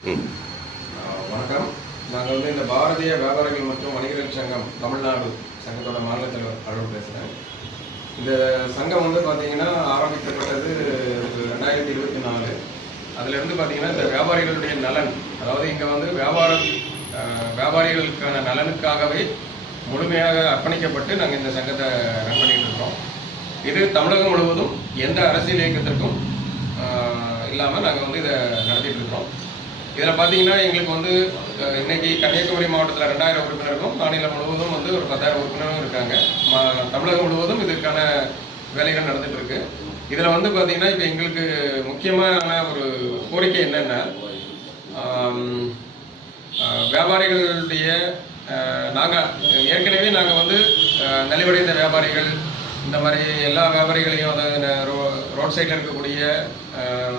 வணக்கம். நாங்கள் இந்த பாரதிய வியாபாரிகள் மற்றும் வணிகர்கள் சங்கம் தமிழ்நாடு சங்கத்தோட மாநில தலைவர் அருள் பேசுகிறேன். இந்த சங்கம் பார்த்தீங்கன்னா ஆரம்பிக்கப்பட்டது 2024. அதிலிருந்து பார்த்தீங்கன்னா இந்த வியாபாரிகளுடைய நலன், அதாவது இங்கே வியாபாரிகளுக்கான நலனுக்காகவே முழுமையாக அர்ப்பணிக்கப்பட்டு நாங்கள் இந்த சங்கத்தை ரன் பண்ணிட்டு இருக்கோம். இது தமிழகம் முழுவதும் எந்த அரசியல் இயக்கத்திற்கும் இல்லாமல் நாங்கள் இதை நடத்திட்டு இருக்கிறோம். இதில் பார்த்தீங்கன்னா எங்களுக்கு இன்னைக்கு கன்னியாகுமரி மாவட்டத்தில் 2000 உறுப்பினர்களும், மாநிலம் முழுவதும் ஒரு 10,000 உறுப்பினரும் இருக்காங்க. தமிழகம் முழுவதும் இதற்கான வேலைகள் நடந்துட்டு இருக்கு. இதில் பார்த்தீங்கன்னா இப்போ எங்களுக்கு முக்கியமான ஒரு கோரிக்கை என்னன்னா, வியாபாரிகளுடைய நாங்கள் ஏற்கனவே நலிவடைந்த வியாபாரிகள், இந்த மாதிரி எல்லா வியாபாரிகளையும், அதாவது ரோட் சைடில் இருக்கக்கூடிய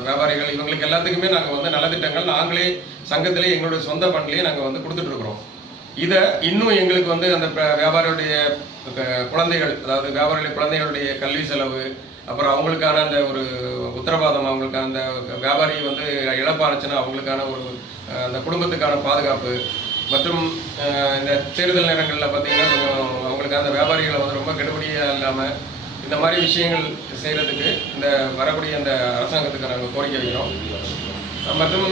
வியாபாரிகள், இவங்களுக்கு எல்லாத்துக்குமே நாங்கள் நலத்திட்டங்கள் நாங்களே சங்கத்திலே எங்களுடைய சொந்த ஃபண்ட்லேயே நாங்கள் கொடுத்துட்ருக்குறோம். இதை இன்னும் எங்களுக்கு அந்த வியாபாரியுடைய குழந்தைகள், அதாவது வியாபாரிகளுடைய குழந்தைகளுடைய கல்வி செலவு, அப்புறம் அவங்களுக்கான அந்த ஒரு உத்தரவாதம், அவங்களுக்கான அந்த வியாபாரி இழப்பானுச்சுன்னா அவங்களுக்கான ஒரு அந்த குடும்பத்துக்கான பாதுகாப்பு, மற்றும் இந்த தேர்தல் நேரங்களில் பார்த்தீங்கன்னா கொஞ்சம் அவங்களுக்கு அந்த வியாபாரிகளை ரொம்ப கெடுபடியாக இல்லாமல் இந்த மாதிரி விஷயங்கள் செய்கிறதுக்கு இந்த வரக்கூடிய அந்த அரசாங்கத்துக்கு நாங்கள் கோரிக்கை வைக்கிறோம். மற்றும்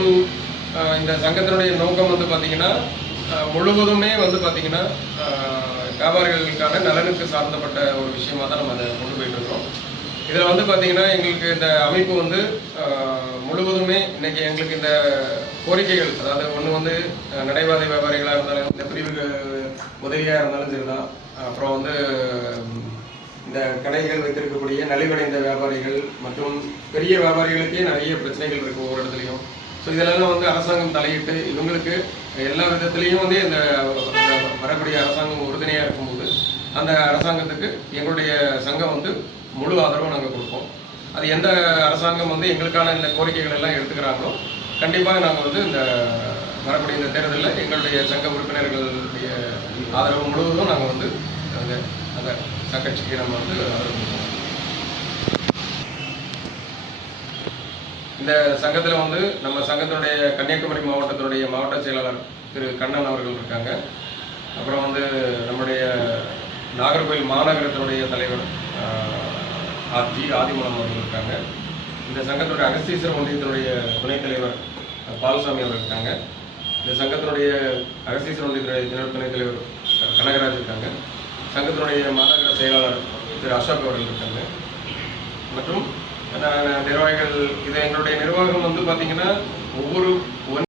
இந்த சங்கத்தினுடைய நோக்கம் பார்த்தீங்கன்னா முழுவதுமே பார்த்தீங்கன்னா வியாபாரிகளுக்கான நலனுக்கு சார்ந்தப்பட்ட ஒரு விஷயமாக தான் நம்ம அதை கொண்டு போயிட்டு இருக்கோம். இதில் பார்த்தீங்கன்னா எங்களுக்கு இந்த அமைப்பு முழுவதுமே இன்னைக்கு எங்களுக்கு இந்த கோரிக்கைகள், அதாவது ஒன்று நடைபாதை வியாபாரிகளாக இருந்தாலும், இந்த பிரிவு உதவியாக இருந்தாலும் சரிதான், அப்புறம் இந்த கடைகள் வைத்திருக்கக்கூடிய நலிவடைந்த வியாபாரிகள் மற்றும் பெரிய வியாபாரிகளுக்கே நிறைய பிரச்சனைகள் இருக்குது ஒவ்வொரு இடத்துலையும். ஸோ இதெல்லாம் அரசாங்கம் தலையிட்டு இவங்களுக்கு எல்லா விதத்துலேயும் இந்த வரக்கூடிய அரசாங்கம் உறுதுணையாக இருக்கும்போது அந்த அரசாங்கத்துக்கு எங்களுடைய சங்கம் முழு ஆதரவு நாங்கள் கொடுப்போம். அது எந்த அரசாங்கம் எங்களுக்கான இந்த கோரிக்கைகள் எல்லாம் எடுத்துக்கிறாங்களோ கண்டிப்பாக நாங்கள் இந்த வரக்கூடிய இந்த தேர்தலில் எங்களுடைய சங்க உறுப்பினர்களுடைய ஆதரவு முழுவதும் நாங்கள் அந்த அந்த கட்சிக்கு நம்ம ஆதரவு கொடுப்போம். இந்த சங்கத்தில் நம்ம சங்கத்தினுடைய கன்னியாகுமரி மாவட்டத்தினுடைய மாவட்ட செயலாளர் திரு கண்ணன் அவர்கள் இருக்காங்க. அப்புறம் நம்முடைய நாகர்கோவில் மாநகரத்தினுடைய தலைவர் ஆதிமூலம் அவர்கள் இருக்காங்க. இந்த சங்கத்தினுடைய அகஸ்தீஸ்வரர் ஒன்றியத்தினுடைய துணைத் தலைவர் பாலசாமி அவர்கள் இருக்காங்க. இந்த சங்கத்தினுடைய அகஸ்தீஸ்வரர் ஒன்றியத்தினுடைய துணைத் தலைவர் கனகராஜ் இருக்காங்க. சங்கத்தினுடைய மாநகர செயலாளர் திரு அசோக் அவர்கள் இருக்காங்க. மற்றும் நிர்வாகிகள், இது எங்களுடைய நிர்வாகம் பார்த்தீங்கன்னா ஒவ்வொரு